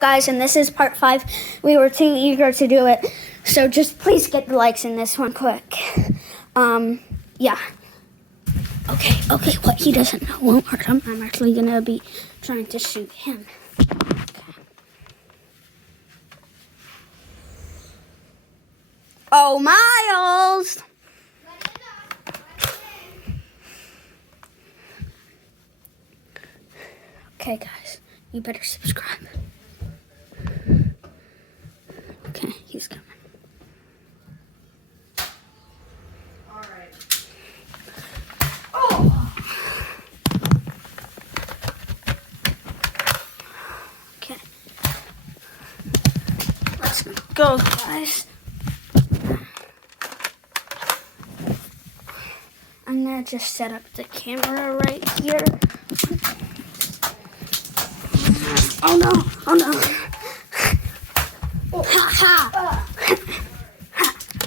Guys, and this is part 5. We were too eager to do it, so just please get the likes in this one quick. Yeah. Okay, what he doesn't know won't hurt him. I'm actually gonna be trying to shoot him. Okay. Oh, Miles! Okay, guys, you better subscribe. Okay, he's coming. All right. Oh! Okay. Let's go, guys. I'm gonna just set up the camera right here. Oh no, oh no. Oh. Ha ha.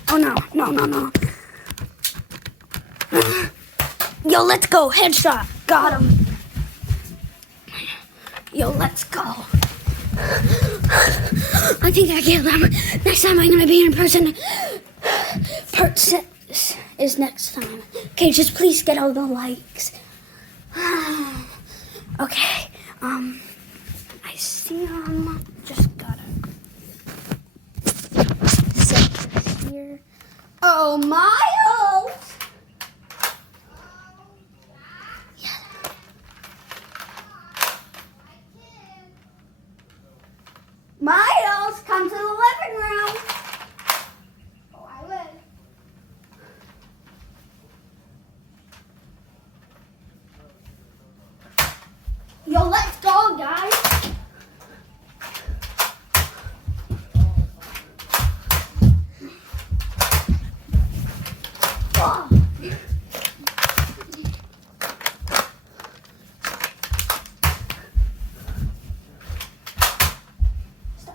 Oh no, no. Yo, let's go. Headshot. Got him. Yo, let's go. I think I killed him. Next time I'm gonna be in person. Part 6 is next time. Okay, just please get all the likes. Okay, I see him. Just gotta set this here. Oh, Miles! Yeah. Miles, come to the living room. Oh, I will. Yo, let's go, guys. Oh. Stop.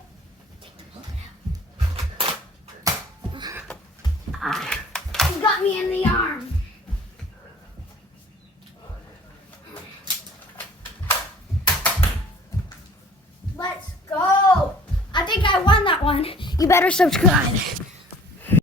He got me in the arm. Let's go. I think I won that one. You better subscribe.